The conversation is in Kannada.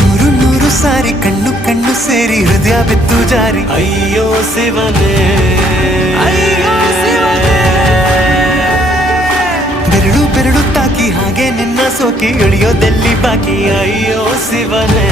ನೂರು ನೂರು ಸಾರಿ ಕಣ್ಣು ಕಣ್ಣು ಸೇರಿ ಹೃದಯ ಬಿತ್ತು ಜಾರಿ ಅಯ್ಯೋ ಶಿವನೇ, ಅಯ್ಯೋ ಶಿವನೇ. ಬೆರಳು ಬೆರಳು ತಾಕಿ ಹಾಗೆ ನಿನ್ನ ಸೋಕಿ ಇಳಿಯೋದೆಲ್ಲಿ ಬಾಕಿ ಅಯ್ಯೋ ಶಿವನೇ.